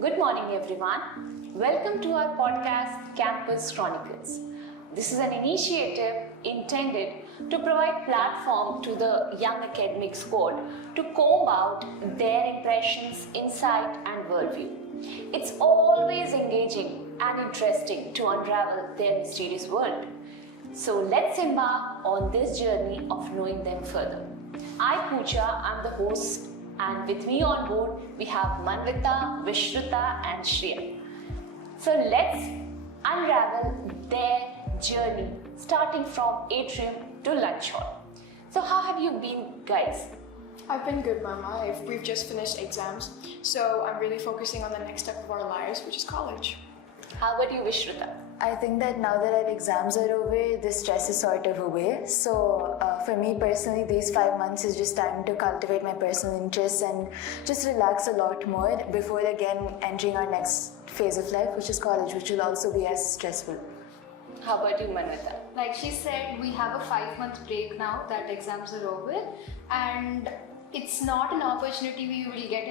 Good morning, everyone. Welcome to our podcast, Campus Chronicles. This is an initiative intended to provide platform to the young academic squad to comb out their impressions, insight, and worldview. It's always engaging and interesting to unravel their mysterious world. So let's embark on this journey of knowing them further. I, Pooja, am the host, and with me on board we have Manvita, Vishruta, and Shreya. So let's unravel their journey starting from atrium to lunch hall. So how have you been, guys? I've been good, Mama. We've just finished exams, so I'm really focusing on the next step of our lives, which is college. How about you, Vishruta? I think that now that our exams are over, the stress is sort of away. So for me personally, these 5 months is just time to cultivate my personal interests and just relax a lot more before again entering our next phase of life, which is college, which will also be as stressful. How about you, Manvita? Like she said, we have a 5-month break now that exams are over, and it's not an opportunity we will get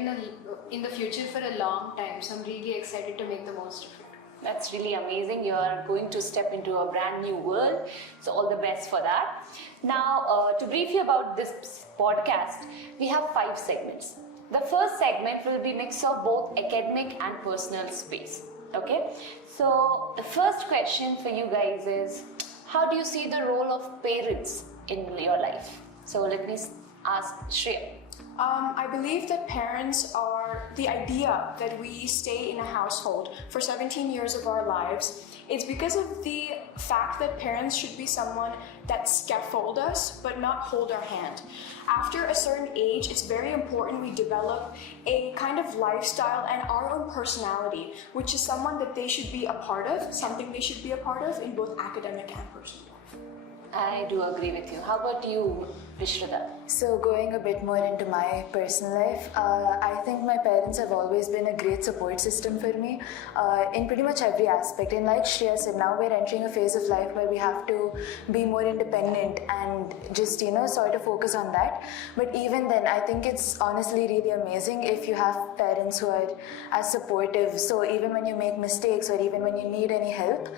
in the future for a long time. So I'm really excited to make the most of it. That's really amazing. You are going to step into a brand new world. So all the best for that. Now, to brief you about this podcast, we have 5 segments. The first segment will be mix of both academic and personal space. Okay. So the first question for you guys is, how do you see the role of parents in your life? So let me ask Shreya. I believe that parents are the idea that we stay in a household for 17 years of our lives. It's because of the fact that parents should be someone that scaffold us but not hold our hand. After a certain age, it's very important we develop a kind of lifestyle and our own personality, which is someone that they should be a part of, something they should be a part of in both academic and personal life. I do agree with you. How about you, Vishruta? So going a bit more into my personal life, I think my parents have always been a great support system for me in pretty much every aspect. And like Shreya said, now we're entering a phase of life where we have to be more independent and just, sort of focus on that. But even then, I think it's honestly really amazing if you have parents who are as supportive. So even when you make mistakes or even when you need any help,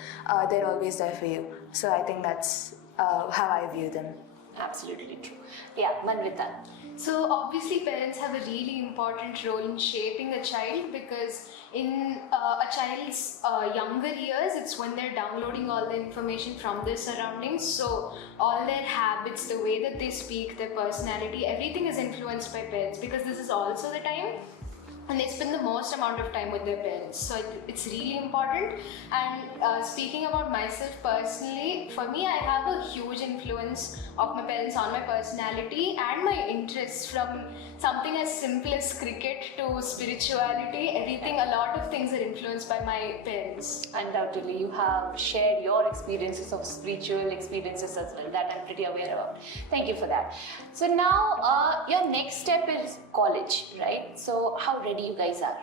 they're always there for you. So I think that's how I view them. Absolutely true. Yeah, Manvita. So obviously parents have a really important role in shaping a child, because in a child's younger years, it's when they're downloading all the information from their surroundings. So all their habits, the way that they speak, their personality, everything is influenced by parents, because this is also the time and they spend the most amount of time with their parents. So it's really important. And speaking about myself personally, for me, I have a huge influence of my parents on my personality and my interests, from something as simple as cricket to spirituality. Everything, a lot of things are influenced by my parents. Undoubtedly, you have shared your experiences of spiritual experiences as well, that I'm pretty aware about. Thank you for that. So now, your next step is college, right? So how ready you guys are?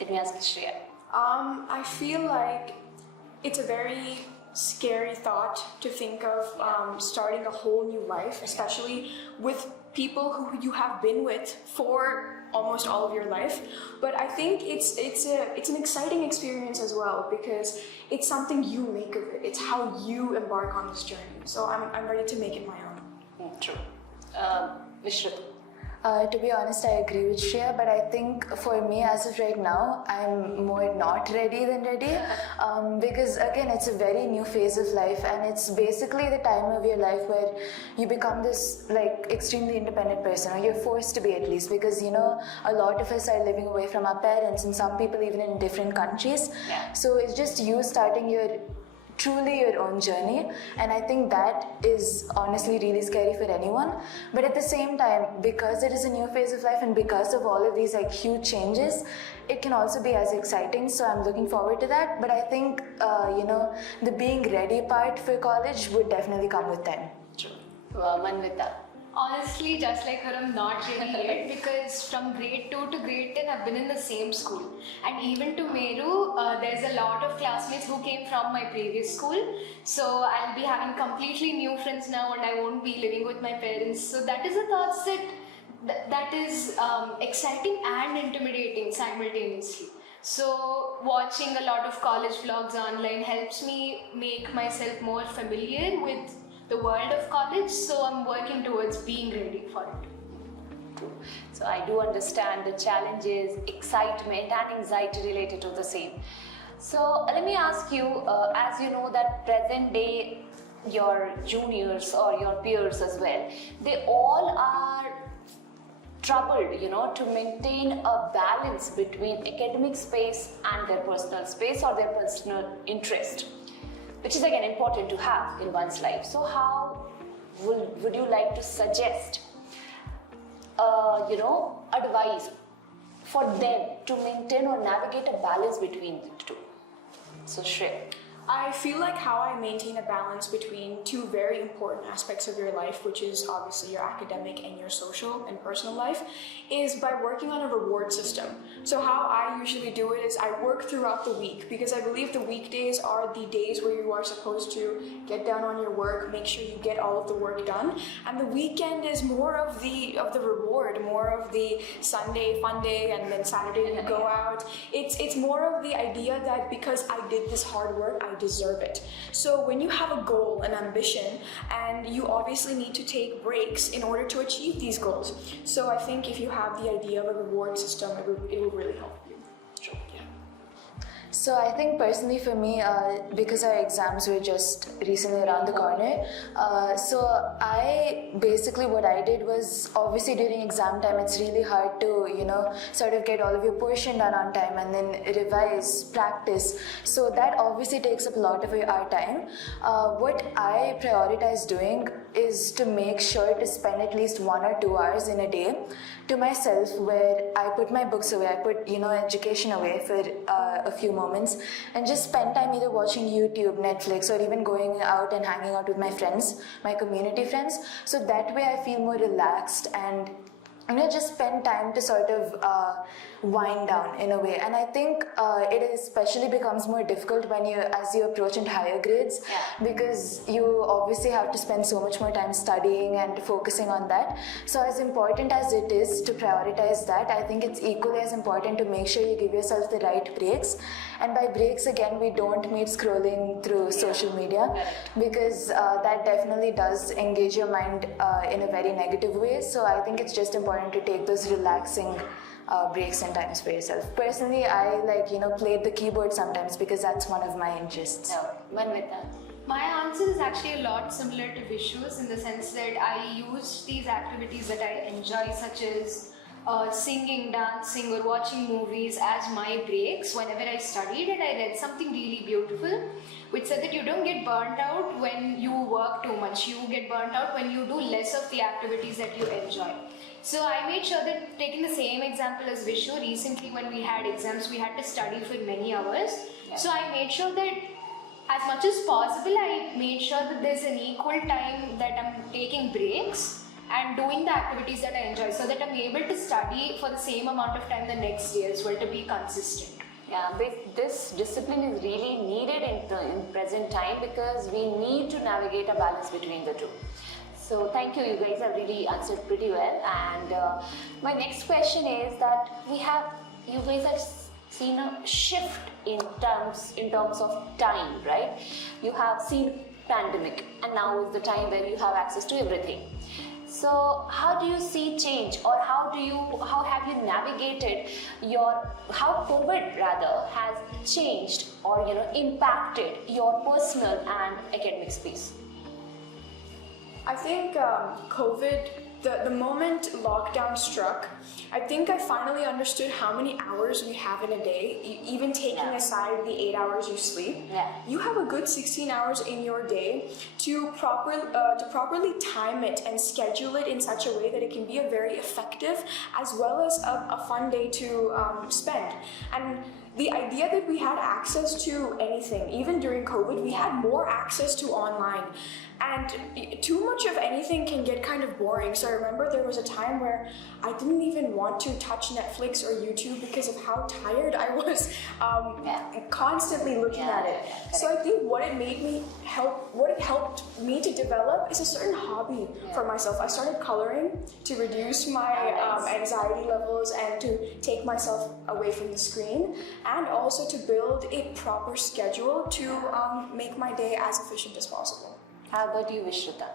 Let me ask Shreya. I feel like it's a very scary thought to think of starting a whole new life, especially with people who you have been with for almost all of your life. But I think it's an exciting experience as well, because it's something you make of it. It's how you embark on this journey. So I'm ready to make it my own. True. Vishruta. To be honest, I agree with Shreya, but I think for me, as of right now, I'm more not ready than ready, because again, it's a very new phase of life, and it's basically the time of your life where you become this extremely independent person, or you're forced to be at least, because a lot of us are living away from our parents, and some people even in different countries. Yeah. So it's just you starting truly your own journey, and I think that is honestly really scary for anyone. But at the same time, because it is a new phase of life and because of all of these huge changes, it can also be as exciting. So I'm looking forward to that. But I think the being ready part for college would definitely come with time. True. Manvita. Honestly, just like her, I'm not really yet, because from grade 2 to grade 10, I've been in the same school. And even to Meru, there's a lot of classmates who came from my previous school. So I'll be having completely new friends now, and I won't be living with my parents. So that is a thought that that is exciting and intimidating simultaneously. So watching a lot of college vlogs online helps me make myself more familiar with the world of college, so I'm working towards being ready for it. So I do understand the challenges, excitement and anxiety related to the same. So let me ask you, as you know that present day your juniors or your peers as well, they all are troubled, to maintain a balance between academic space and their personal space or their personal interest, which is again important to have in one's life. So how would you like to suggest, advice for them to maintain or navigate a balance between the two? So Shreya. I feel like how I maintain a balance between two very important aspects of your life, which is obviously your academic and your social and personal life, is by working on a reward system. So how I usually do it is I work throughout the week, because I believe the weekdays are the days where you are supposed to get down on your work, make sure you get all of the work done, and the weekend is more of the reward, more of the Sunday fun day, and then Saturday you go out. It's more of the idea that because I did this hard work, I deserve it. So when you have a goal, an ambition, and you obviously need to take breaks in order to achieve these goals. So I think if you have the idea of a reward system, it will really help you. True. Yeah. So I think personally for me, because our exams were just recently around the corner, so what I did was, obviously during exam time it's really hard to, sort of get all of your portion done on time and then revise, practice. So that obviously takes up a lot of our time. What I prioritize doing is to make sure to spend at least 1 or 2 hours in a day to myself, where I put my books away, I put education away for a few moments, and just spend time either watching YouTube, Netflix, or even going out and hanging out with my friends, my community friends. So that way I feel more relaxed and just spend time to sort of wind down in a way. And I think it especially becomes more difficult as you approach into higher grades, because you obviously have to spend so much more time studying and focusing on that. So as important as it is to prioritize that, I think it's equally as important to make sure you give yourself the right breaks. And by breaks, again, we don't mean scrolling through social media, because that definitely does engage your mind in a very negative way. So I think it's just important to take those relaxing breaks and times for yourself. Personally, I played the keyboard sometimes because that's one of my interests. Manvita. My answer is actually a lot similar to Vishu's, in the sense that I use these activities that I enjoy, such as singing, dancing, or watching movies, as my breaks whenever I studied. And I read something really beautiful which said that you don't get burnt out when you work too much. You get burnt out when you do less of the activities that you enjoy. So I made sure that, taking the same example as Vishu, recently when we had exams, we had to study for many hours. So I made sure that as much as possible, I made sure that there's an equal time that I'm taking breaks and doing the activities that I enjoy, so that I'm able to study for the same amount of time the next day as well, to be consistent. Yeah, this discipline is really needed in present time, because we need to navigate a balance between the two. So thank you, you guys have really answered pretty well. And my next question is that you guys have seen a shift in terms of time, right? You have seen pandemic, and now is the time where you have access to everything. So how do you see change, or how have you navigated how COVID rather has changed or impacted your personal and academic space? I think COVID, the moment lockdown struck, I think I finally understood how many hours we have in a day, even taking aside the 8 hours you sleep. Yeah. You have a good 16 hours in your day to properly time it and schedule it in such a way that it can be a very effective as well as a fun day to spend. And the idea that we had access to anything, even during COVID, we had more access to online. And too much of anything can get kind of boring. So I remember there was a time where I didn't even want to touch Netflix or YouTube because of how tired I was constantly looking at it. So I think what it helped me to develop is a certain hobby for myself. I started coloring to reduce my anxiety levels and to take myself away from the screen, and also to build a proper schedule to make my day as efficient as possible. How about you, Vishrita?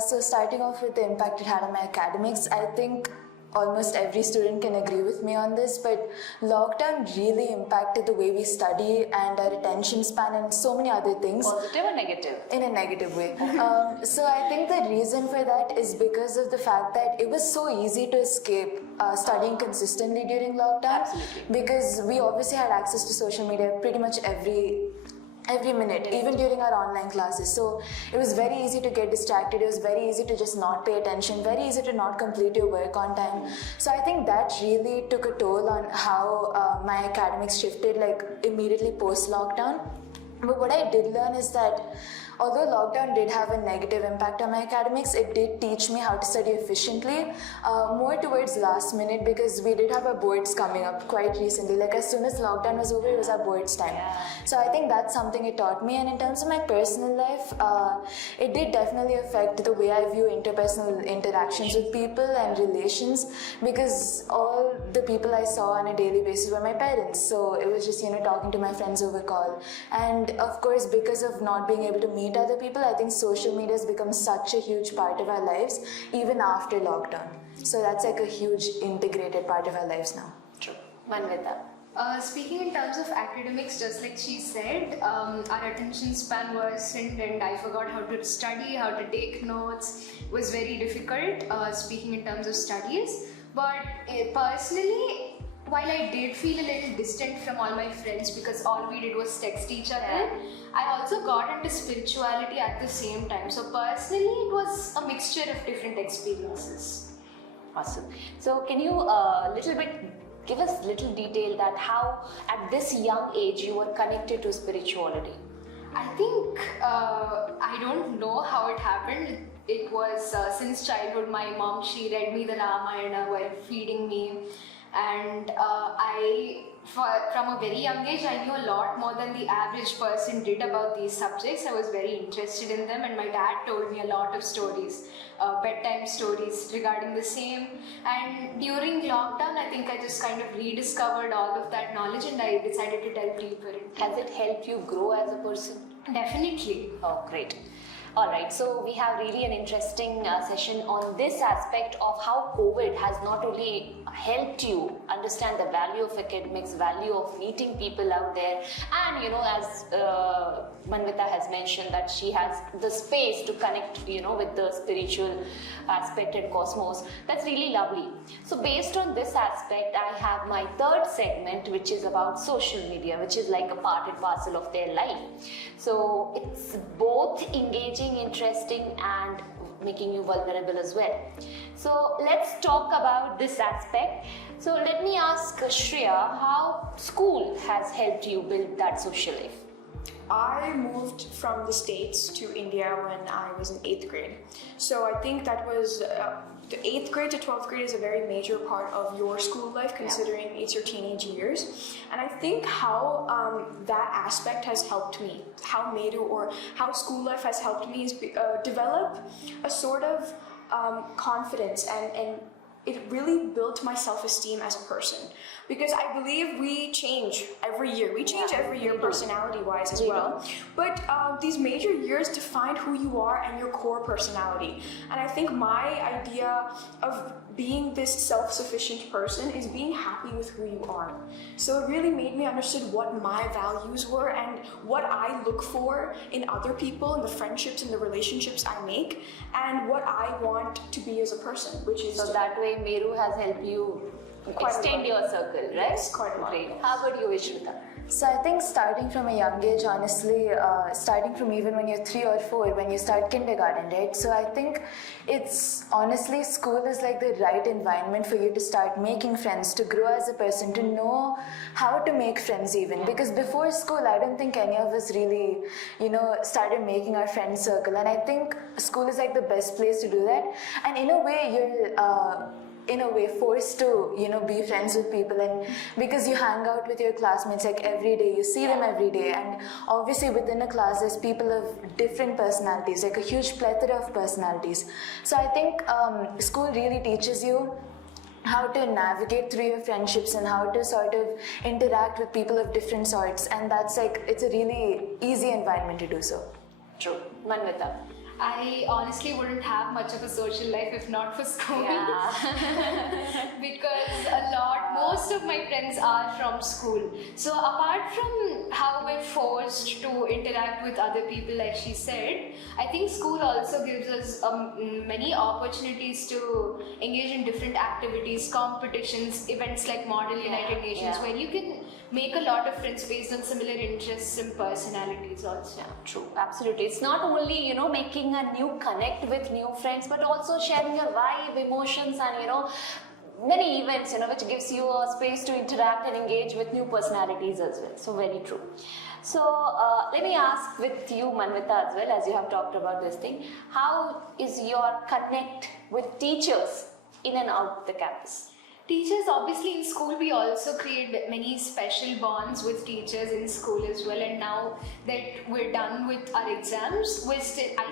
So starting off with the impact it had on my academics, I think almost every student can agree with me on this, but lockdown really impacted the way we study and our attention span and so many other things. Positive or negative? In a negative way. So I think the reason for that is because of the fact that it was so easy to escape studying consistently during lockdown. Absolutely. Because we obviously had access to social media pretty much every minute, even during our online classes. So it was very easy to get distracted. It was very easy to just not pay attention, very easy to not complete your work on time. So I think that really took a toll on how my academics shifted, like immediately post-lockdown. But what I did learn is that although lockdown did have a negative impact on my academics, it did teach me how to study efficiently, more towards last minute, because we did have our boards coming up quite recently. Like as soon as lockdown was over, it was our boards time. So I think that's something it taught me. And in terms of my personal life, it did definitely affect the way I view interpersonal interactions with people and relations, because all the people I saw on a daily basis were my parents. So it was just, talking to my friends over call. And of course, because of not being able to meet other people, I think social media has become such a huge part of our lives, even after lockdown. So that's like a huge integrated part of our lives now. True. Manvita? Speaking in terms of academics, just like she said, our attention span worsened and I forgot how to study, how to take notes. It was very difficult, speaking in terms of studies. But personally, while I did feel a little distant from all my friends because all we did was text each other, I also got into spirituality at the same time. So personally, it was a mixture of different experiences. Awesome. So can you give us little detail that how at this young age you were connected to spirituality? I think, I don't know how it happened. It was since childhood. My mom, she read me the Ramayana while feeding me. And from a very young age, I knew a lot more than the average person did about these subjects. I was very interested in them, and my dad told me a lot of stories, bedtime stories regarding the same. And during lockdown, I think I just kind of rediscovered all of that knowledge, and I decided to delve deeper into it. Has it helped you grow as a person? Definitely. Oh, great. Alright, so we have really an interesting session on this aspect of how COVID has not only helped you understand the value of academics, value of meeting people out there, and as Manvita has mentioned, that she has the space to connect with the spiritual aspect and cosmos. That's really lovely. So based on this aspect, I have my third segment, which is about social media, which is like a part and parcel of their life. So it's both engaging, interesting, and making you vulnerable as well. So let's talk about this aspect. So let me ask Shreya, how school has helped you build that social life? I moved from the States to India when I was in 8th grade. So I think that was the 8th grade to 12th grade is a very major part of your school life, considering it's your teenage years. And I think how that aspect has helped me, how Meru or how school life has helped me is develop a sort of confidence, and it really built my self-esteem as a person. Because I believe we change every year. We change every year personality-wise as well. But these major years define who you are and your core personality. And I think my idea of being this self-sufficient person is being happy with who you are. So it really made me understand what my values were and what I look for in other people, in the friendships and the relationships I make, and what I want to be as a person, which is... So that way Meru has helped you extend your circle, right? Yes, quite a lot. Great. How about you, Vishrita? So I think starting from a young age, honestly, starting from even when you're 3 or 4, when you start kindergarten, right? So I think it's honestly, school is like the right environment for you to start making friends, to grow as a person, to know how to make friends even. Because before school, I don't think any of us really, started making our friend circle. And I think school is like the best place to do that. And in a way, you're forced to be friends with people, and because you hang out with your classmates like every day, you see them every day, and obviously within a class there's people of different personalities, like a huge plethora of personalities. So I think school really teaches you how to navigate through your friendships and how to sort of interact with people of different sorts, and that's like, it's a really easy environment to do so. True. Manvita. I honestly wouldn't have much of a social life if not for school. Yeah. Because most of my friends are from school. So apart from how we're forced to interact with other people, like she said, I think school also gives us many opportunities to engage in different activities, competitions, events like Model United Nations, where you can make a lot of friends based on similar interests and personalities also. Yeah, true, absolutely. It's not only, making a new connect with new friends, but also sharing your vibe, emotions, and, many events, which gives you a space to interact and engage with new personalities as well. So, very true. So, let me ask with you, Manvita, as well, as you have talked about this thing, how is your connect with teachers in and out the campus? Teachers, obviously in school we also create many special bonds with teachers in school as well, and now that we're done with our exams, I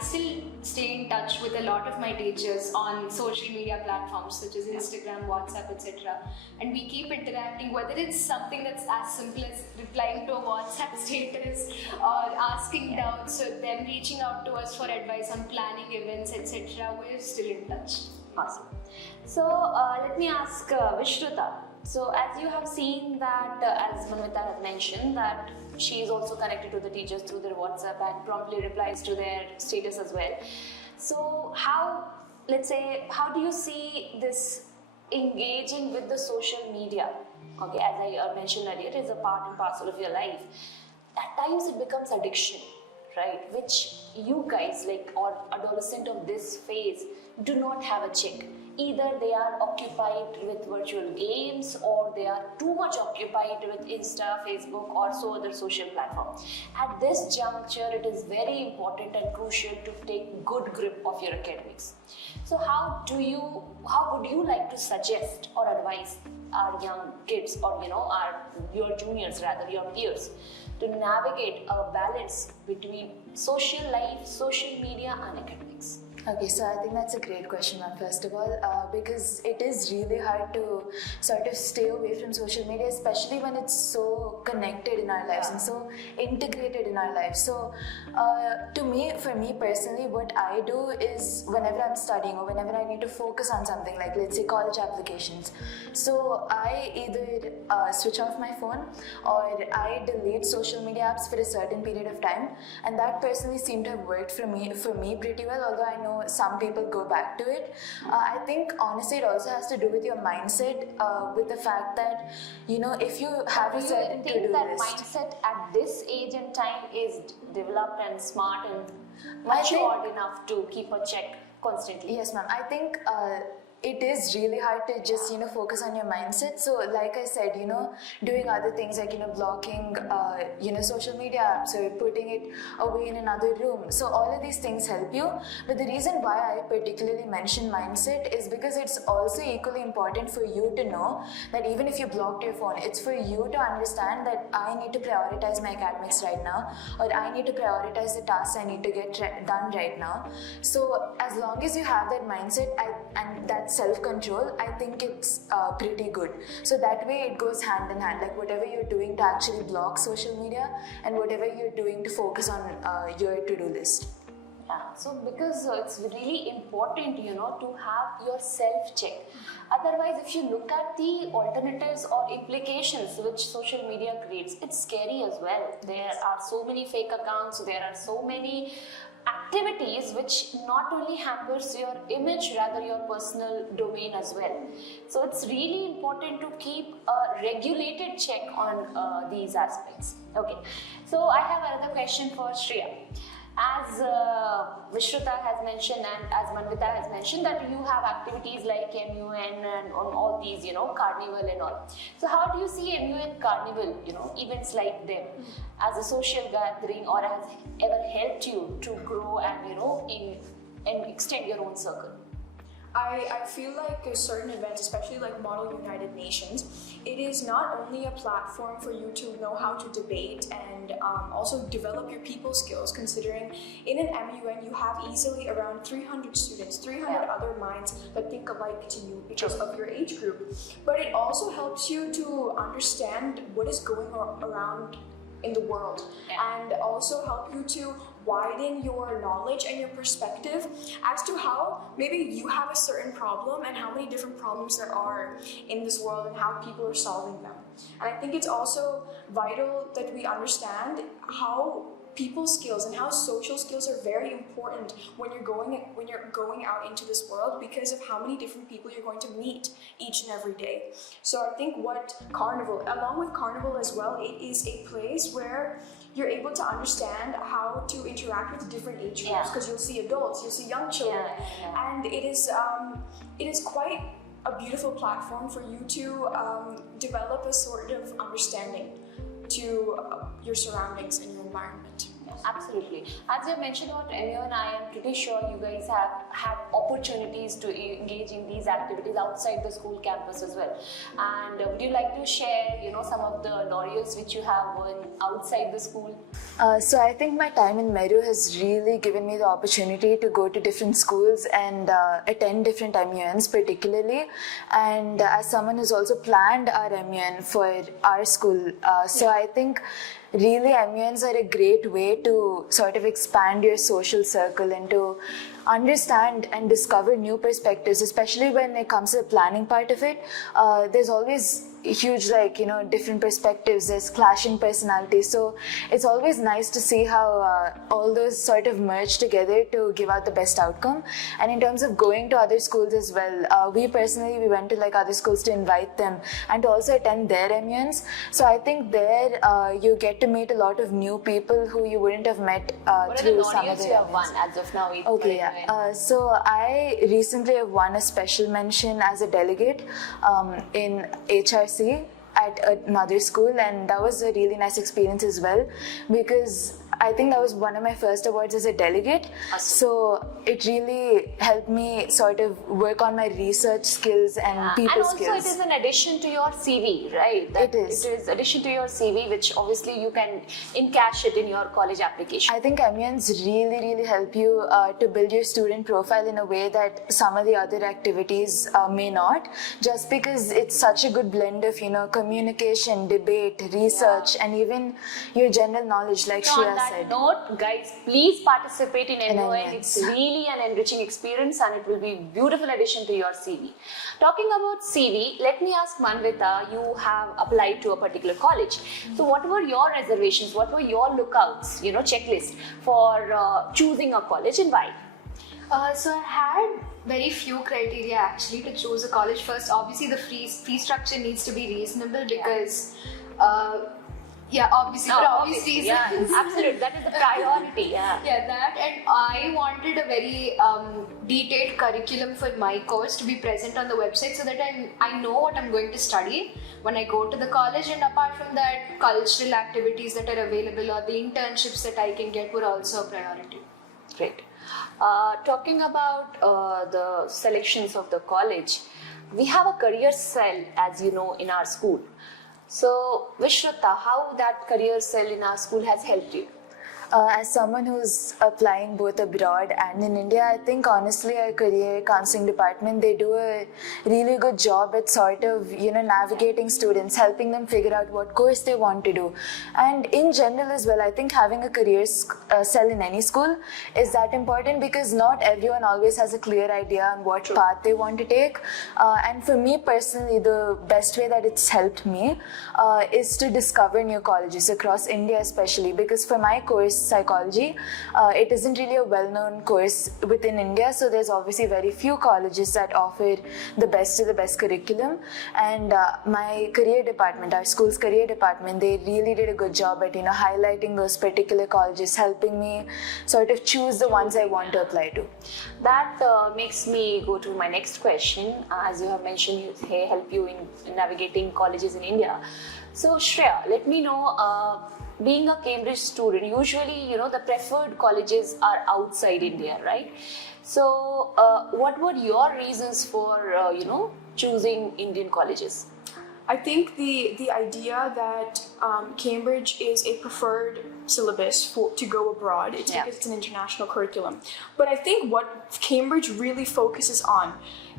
still stay in touch with a lot of my teachers on social media platforms such as Instagram, WhatsApp, etc. And we keep interacting, whether it's something that's as simple as replying to a WhatsApp status or asking doubts, or them reaching out to us for advice on planning events, etc. We're still in touch. Awesome. So let me ask Vishruta. So as you have seen that, as Manvita has mentioned, that she is also connected to the teachers through their WhatsApp and promptly replies to their status as well. So how do you see this engaging with the social media? Okay, as I mentioned earlier, it is a part and parcel of your life. At times it becomes addiction, right? Which you guys, or adolescent of this phase, do not have a check. Either they are occupied with virtual games, or they are too much occupied with Insta, Facebook, or so other social platforms. At this juncture, it is very important and crucial to take good grip of your academics. So how would you like to suggest or advise our young kids, or your juniors, rather your peers, to navigate a balance between social life, social media, and academics? Okay, so I think that's a great question, ma'am, first of all, because it is really hard to sort of stay away from social media, especially when it's so connected in our lives and so integrated in our lives. So, for me personally, what I do is whenever I'm studying or whenever I need to focus on something, like let's say college applications, so I either switch off my phone or I delete social media apps for a certain period of time, and that personally seemed to have worked for me pretty well, although I know some people go back to it. I think honestly it also has to do with your mindset, with the fact that if you have a certain to-do list. Do you think that list, mindset at this age and time is developed and smart and matured enough to keep a check constantly? Yes, ma'am. I think it is really hard to just focus on your mindset. So like I said, doing other things like blocking social media apps or putting it away in another room, so all of these things help you. But the reason why I particularly mention mindset is because it's also equally important for you to know that even if you blocked your phone, it's for you to understand that I need to prioritize my academics right now, or I need to prioritize the tasks I need to get done right now. So as long as you have that mindset and that self-control, I think it's pretty good. So that way it goes hand in hand, like whatever you're doing to actually block social media and whatever you're doing to focus on your to-do list. Yeah, so because it's really important, to have your self-check. Otherwise, if you look at the alternatives or implications which social media creates, it's scary as well. There are so many fake accounts, there are so many activities which not only hampers your image, rather your personal domain as well. So it's really important to keep a regulated check on these aspects. Okay, so I have another question for Shreya. As Vishruta has mentioned and as Manvita has mentioned that you have activities like MUN and on all these, carnival and all. So how do you see MUN carnival, events like them as a social gathering, or has ever helped you to grow and, and extend your own circle? I feel like certain events, especially like Model United Nations, it is not only a platform for you to know how to debate and also develop your people skills, considering in an MUN you have easily around 300 students, 300 other minds that think alike to you because of your age group. But it also helps you to understand what is going around in the world, and also help you to widen your knowledge and your perspective as to how maybe you have a certain problem and how many different problems there are in this world and how people are solving them. And I think it's also vital that we understand how people skills and how social skills are very important when you're going out into this world, because of how many different people you're going to meet each and every day. So I think what Carnival, along with Carnival as well, it is a place where you're able to understand how to interact with different age groups, because you'll see adults, you'll see young children, and it is quite a beautiful platform for you to develop a sort of understanding to your surroundings and your environment. Absolutely. As you mentioned about MUN, I am pretty sure you guys have had opportunities to engage in these activities outside the school campus as well. And would you like to share, some of the laurels which you have won outside the school? So I think my time in Meru has really given me the opportunity to go to different schools and attend different MUNs particularly. And as someone who's also planned our MUN for our school, so I think really MUNs are a great way to sort of expand your social circle and to understand and discover new perspectives, especially when it comes to the planning part of it. There's always huge different perspectives, there's clashing personalities, so it's always nice to see how all those sort of merge together to give out the best outcome. And in terms of going to other schools as well, we went to other schools to invite them and to also attend their MUNs. So I think there you get to meet a lot of new people who you wouldn't have met through some other you have won as of now? Okay, yeah. So I recently have won a special mention as a delegate in HRC at another school, and that was a really nice experience as well, because I think that was one of my first awards as a delegate. So it really helped me sort of work on my research skills and people skills. And also it is an addition to your CV, right? It is. It is addition to your CV, which obviously you can encash it in your college application. I think MUNs really help you to build your student profile in a way that some of the other activities may not, just because it's such a good blend of, communication, debate, research, and even your general knowledge, like Shreya said. Note, guys, please participate in MUN. It's really an enriching experience and it will be a beautiful addition to your CV. Talking about CV, let me ask Manvita, you have applied to a particular college. So what were your reservations? What were your lookouts, checklist for choosing a college, and why? So I had very few criteria actually to choose a college. First, obviously the fee structure needs to be reasonable, because obviously, for obvious reasons. Yeah, absolutely. That is the priority. Yeah, that. And I wanted a very detailed curriculum for my course to be present on the website, so that I know what I'm going to study when I go to the college. And apart from that, cultural activities that are available or the internships that I can get were also a priority. Great. Talking about the selections of the college, we have a career cell, as you know, in our school. So, Vishruta, how that career cell in our school has helped you? As someone who's applying both abroad and in India, I think honestly our career counseling department, they do a really good job at sort of, navigating students, helping them figure out what course they want to do. And in general as well, I think having a career cell in any school is that important, because not everyone always has a clear idea on what path they want to take. And for me personally, the best way that it's helped me is to discover new colleges across India especially, because for my course, course psychology. It isn't really a well-known course within India, so there's obviously very few colleges that offer the best of the best curriculum. And my career department, our school's career department, they really did a good job at highlighting those particular colleges, helping me sort of choose the ones I want to apply to. That makes me go to my next question. As you have mentioned, they help you in navigating colleges in India. So Shreya, let me know, being a Cambridge student, usually the preferred colleges are outside India, right? So what were your reasons for choosing Indian colleges? I think the idea that Cambridge is a preferred syllabus to go abroad, it's because it's an international curriculum. But I think what Cambridge really focuses on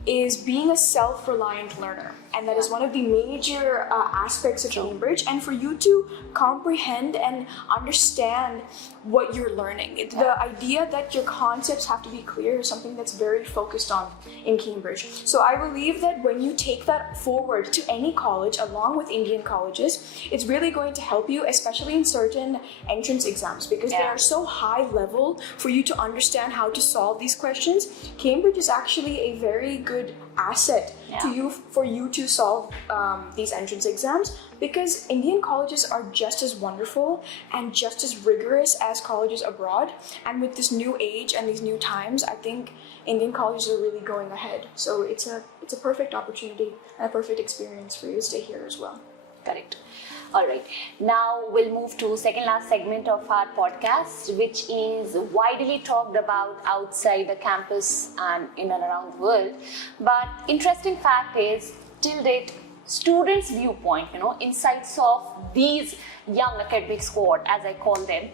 is being a self-reliant learner, and that is one of the major aspects of Cambridge. And for you to comprehend and understand what you're learning, the idea that your concepts have to be clear is something that's very focused on in Cambridge. So I believe that when you take that forward to any college along with Indian colleges, it's really going to help you, especially in certain entrance exams, because they are so high level for you to understand how to solve these questions. Cambridge is actually a very good asset for you to solve these entrance exams, because Indian colleges are just as wonderful and just as rigorous as colleges abroad. And with this new age and these new times, I think Indian colleges are really going ahead. So it's a perfect opportunity and a perfect experience for you to stay here as well. Correct. All right. Now we'll move to second last segment of our podcast, which is widely talked about outside the campus and in and around the world. But interesting fact is, till date, students' viewpoint, insights of these young academic squad, as I call them,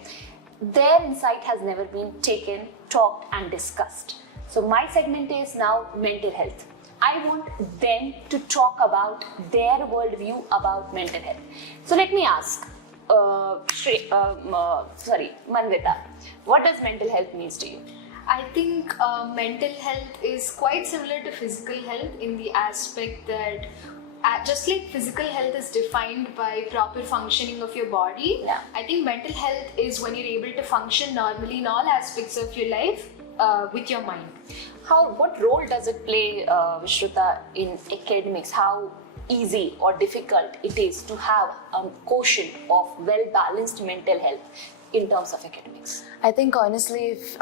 their insight has never been taken, talked and discussed. So my segment is now mental health. I want them to talk about their worldview about mental health. So let me ask, Manvita, what does mental health mean to you? I think mental health is quite similar to physical health in the aspect that just like physical health is defined by proper functioning of your body, I think mental health is when you're able to function normally in all aspects of your life with your mind. What role does it play, Vishruta, in academics? How easy or difficult it is to have a quotient of well-balanced mental health in terms of academics? I think honestly, if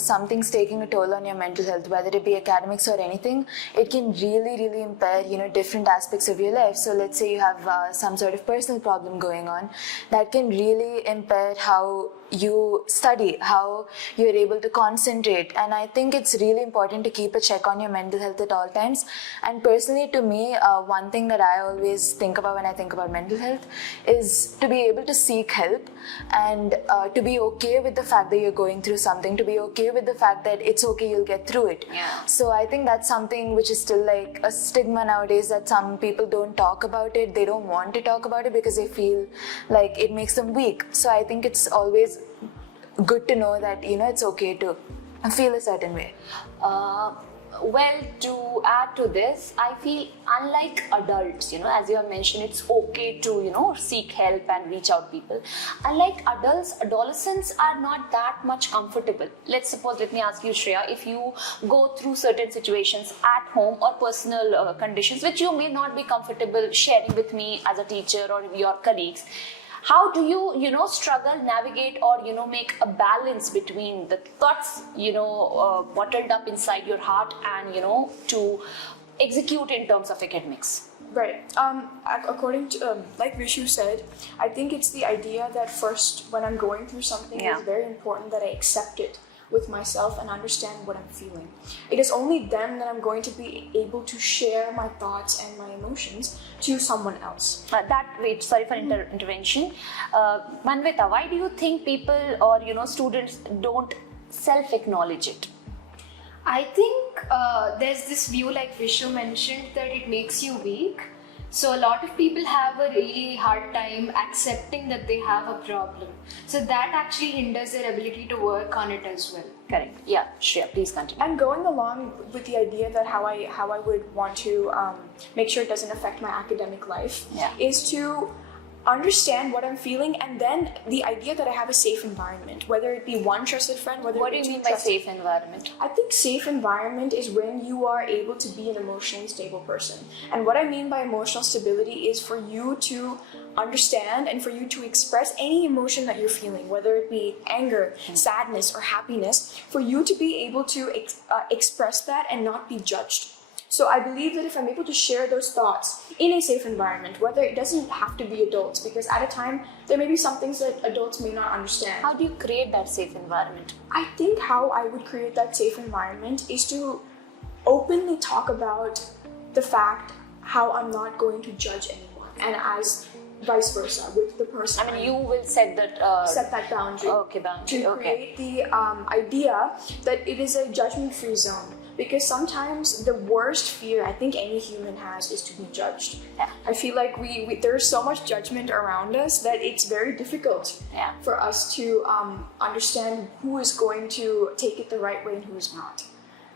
something's taking a toll on your mental health, whether it be academics or anything, it can really impair different aspects of your life. So let's say you have some sort of personal problem going on, that can really impair how you study, how you're able to concentrate. And I think it's really important to keep a check on your mental health at all times. And personally, to me, one thing that I always think about when I think about mental health is to be able to seek help, and to be okay with the fact that you're going through something, to be okay with the fact that it's okay, you'll get through it. So I think that's something which is still like a stigma nowadays, that some people don't talk about it. They don't want to talk about it because they feel like it makes them weak. So I think it's always good to know that it's okay to feel a certain way. Well, to add to this, I feel unlike adults, as you have mentioned, it's okay to, seek help and reach out people. Unlike adults, adolescents are not that much comfortable. Let me ask you, Shreya, if you go through certain situations at home or personal conditions, which you may not be comfortable sharing with me as a teacher or your colleagues, how do you, struggle, navigate, or, make a balance between the thoughts, bottled up inside your heart and, to execute in terms of academics? Right. According to, like Vishu said, I think it's the idea that first, when I'm going through something, it's very important that I accept it with myself and understand what I'm feeling. It is only then that I'm going to be able to share my thoughts and my emotions to someone else. Sorry for intervention. Manvita, why do you think people or students don't self-acknowledge it? I think there's this view, like Vishu mentioned, that it makes you weak. So a lot of people have a really hard time accepting that they have a problem. So that actually hinders their ability to work on it as well. Correct. Yeah, Shreya, please continue. And going along with the idea that how I would want to make sure it doesn't affect my academic life is to understand what I'm feeling, and then the idea that I have a safe environment, whether it be one trusted friend, whether What it do be you two mean by trusted. safe environment? I think safe environment is when you are able to be an emotionally stable person. And what I mean by emotional stability is for you to understand and for you to express any emotion that you're feeling, whether it be anger, sadness, or happiness, for you to be able to express that and not be judged. So I believe that if I'm able to share those thoughts in a safe environment, whether it doesn't have to be adults, because at a time there may be some things that adults may not understand. How do you create that safe environment? I think how I would create that safe environment is to openly talk about the fact how I'm not going to judge anyone, and as vice versa with the person. I mean, you will set that set that boundary. Okay, boundary. To Okay. create the idea that it is a judgment-free zone. Because sometimes the worst fear I think any human has is to be judged. Yeah. I feel like we there's so much judgment around us that it's very difficult Yeah. for us to understand who is going to take it the right way and who is not.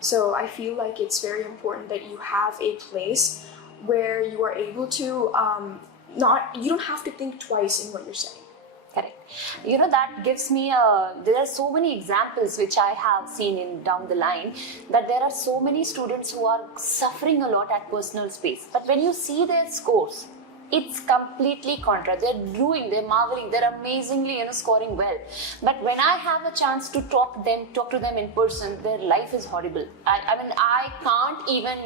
So I feel like it's very important that you have a place where you are able to you don't have to think twice in what you're saying. Correct. You know, that gives me there are so many examples which I have seen in down the line, that there are so many students who are suffering a lot at personal space. But when you see their scores, it's completely contra. They're doing, they're marveling, they're amazingly, scoring well. But when I have a chance to talk to them in person, their life is horrible. I mean, I can't even,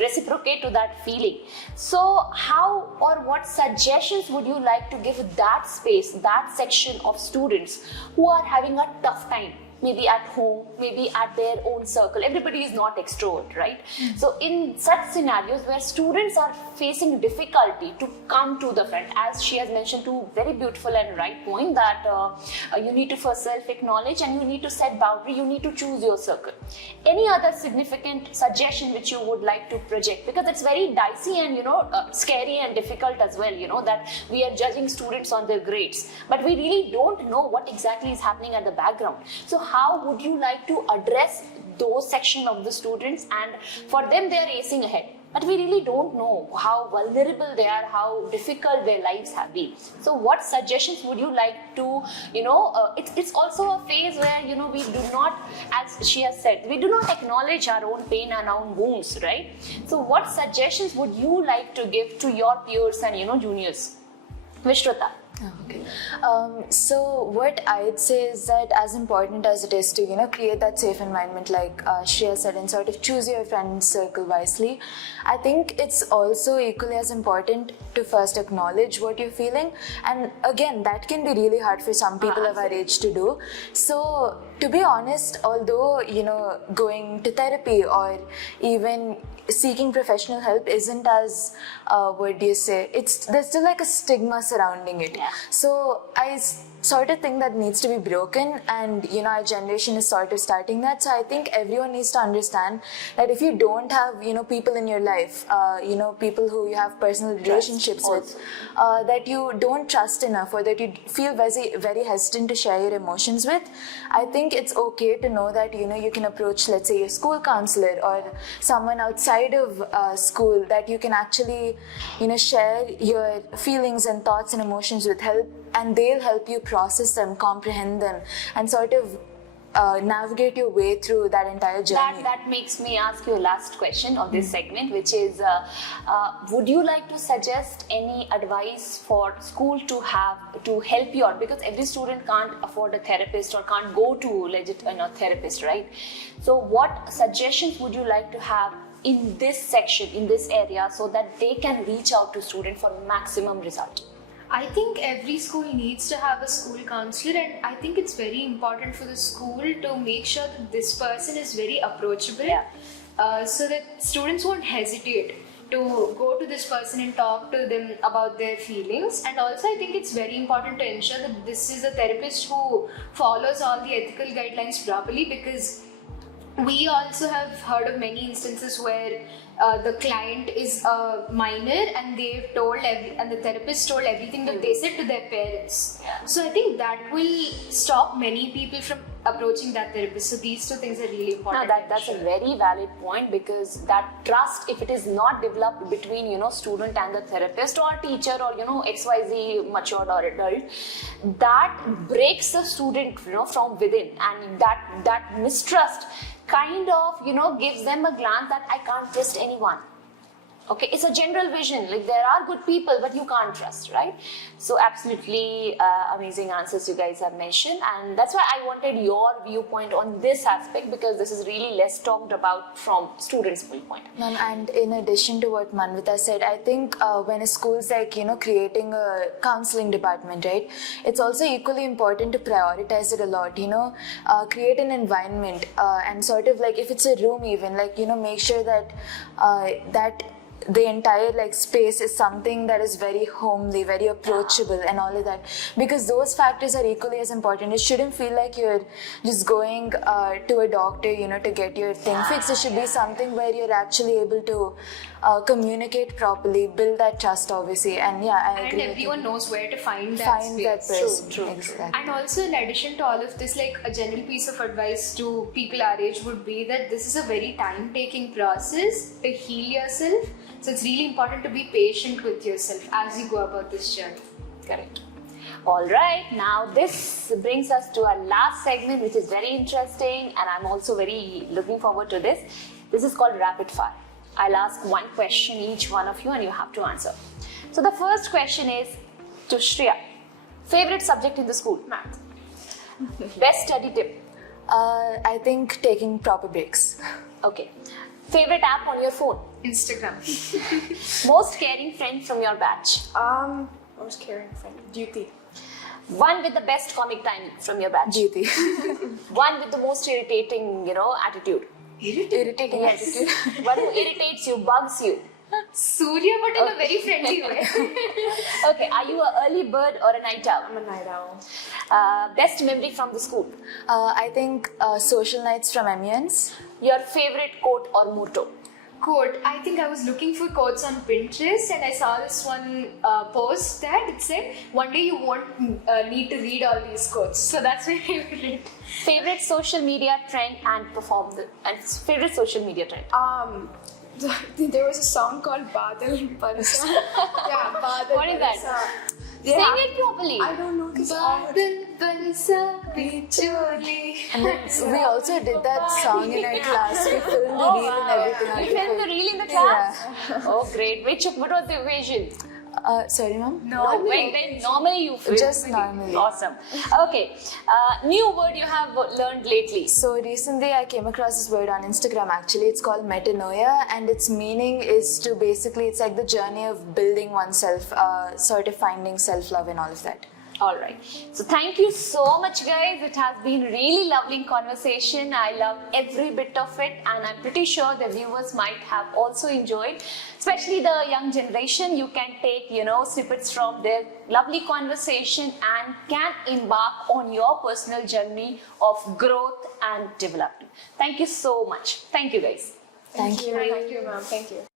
reciprocate to that feeling. So how or what suggestions would you like to give that space, that section of students who are having a tough time? Maybe at home, maybe at their own circle. Everybody is not extrovert, right? So in such scenarios where students are facing difficulty to come to the front, as she has mentioned two very beautiful and right point, that you need to first self-acknowledge and you need to set boundary, you need to choose your circle. Any other significant suggestion which you would like to project? Because it's very dicey and scary and difficult as well, that we are judging students on their grades, but we really don't know what exactly is happening at the background. So how would you like to address those section of the students? And for them, they are racing ahead, but we really don't know how vulnerable they are, how difficult their lives have been. So what suggestions would you like to, it's also a phase where, we do not, as she has said, we do not acknowledge our own pain and our own wounds, right? So what suggestions would you like to give to your peers and, juniors? Vishruta. Okay. So what I'd say is that as important as it is to create that safe environment, like Shreya said, and sort of choose your friend circle wisely, I think it's also equally as important to first acknowledge what you're feeling. And again, that can be really hard for some people of our age to do. So to be honest, although going to therapy or even seeking professional help isn't as there's still like a stigma surrounding it. Yeah. So I sort of think that needs to be broken, and our generation is sort of starting that. So I think everyone needs to understand that if you don't have people in your life, people who you have personal relationships with, that you don't trust enough, or that you feel very, very hesitant to share your emotions with, I think it's okay to know that you can approach, let's say, your school counselor or someone outside of school that you can actually share your feelings and thoughts and emotions with, and they'll help you process them, comprehend them, and sort of navigate your way through that entire journey. That makes me ask you a last question of this segment, which is, would you like to suggest any advice for school to help you out? Because every student can't afford a therapist or can't go to legit therapist, right? So what suggestions would you like to have in this section, in this area, so that they can reach out to students for maximum result? I think every school needs to have a school counselor, and I think it's very important for the school to make sure that this person is very approachable, so that students won't hesitate to go to this person and talk to them about their feelings. And also I think it's very important to ensure that this is a therapist who follows all the ethical guidelines properly, because we also have heard of many instances where the client is a minor and they've told and the therapist told everything that they said to their parents. So I think that will stop many people from approaching that therapist. So these two things are really important. Now that's a very valid point, because that trust, if it is not developed between student and the therapist or teacher or XYZ matured or adult, that breaks the student from within, and that mistrust kind of gives them a glance that I can't trust anyone. Okay, it's a general vision, like there are good people but you can't trust, right? So absolutely amazing answers you guys have mentioned, and that's why I wanted your viewpoint on this aspect, because this is really less talked about from students' viewpoint. Ma'am, and in addition to what Manvita said, I think when a school's like creating a counseling department, right, it's also equally important to prioritize it a lot, create an environment and sort of like, if it's a room even, like make sure that that the entire like space is something that is very homely, very approachable and all of that, because those factors are equally as important. It shouldn't feel like you're just going to a doctor to get your thing fixed. It should be something where you're actually able to communicate properly, build that trust obviously, and I agree. And everyone knows where to find that space. That person. True. Exactly. And also, in addition to all of this, like a general piece of advice to people our age would be that this is a very time-taking process to heal yourself. So it's really important to be patient with yourself as you go about this journey. Correct. All right, now this brings us to our last segment, which is very interesting, and I'm also very looking forward to this. This is called Rapid Fire. I'll ask one question each one of you and you have to answer. So the first question is to Shreya. Favorite subject in the school? Math. Best study tip? I think taking proper breaks. Okay. Favorite app on your phone? Instagram. Most caring friend from your batch? Most caring friend. Duty. One with the best comic time from your batch? Duty. One with the most irritating, attitude? Irritating attitude. One who irritates you, bugs you? Surya, but in a very friendly way. Okay, are you an early bird or a night owl? I'm a night owl. Best memory from the school? I think social nights from MUNs. Your favorite quote or motto? Quote. I think I was looking for quotes on Pinterest and I saw this one post that it said, one day you won't need to read all these quotes. So that's my favorite. Favorite social media trend and favorite social media trend? There was a song called Badal Barsa. Yeah, Badal What is that? Barsa. Sing it properly. I don't know the song. Badal barsa bicholi. And then we also did that song in our class. We filmed the reel and everything. You filmed the reel in the class? Oh, great. What was the occasion? Sorry, ma'am? No, when normally you film. Just normally. Awesome. Okay. New word you have learned lately? So recently I came across this word on Instagram actually. It's called metanoia, and its meaning is to basically, it's like the journey of building oneself, sort of finding self-love and all of that. Alright, so thank you so much guys. It has been really lovely conversation. I love every bit of it, and I'm pretty sure the viewers might have also enjoyed, especially the young generation. You can take snippets from their lovely conversation and can embark on your personal journey of growth and development. Thank you so much. Thank you guys. Thank you. Thank you, ma'am. Thank you.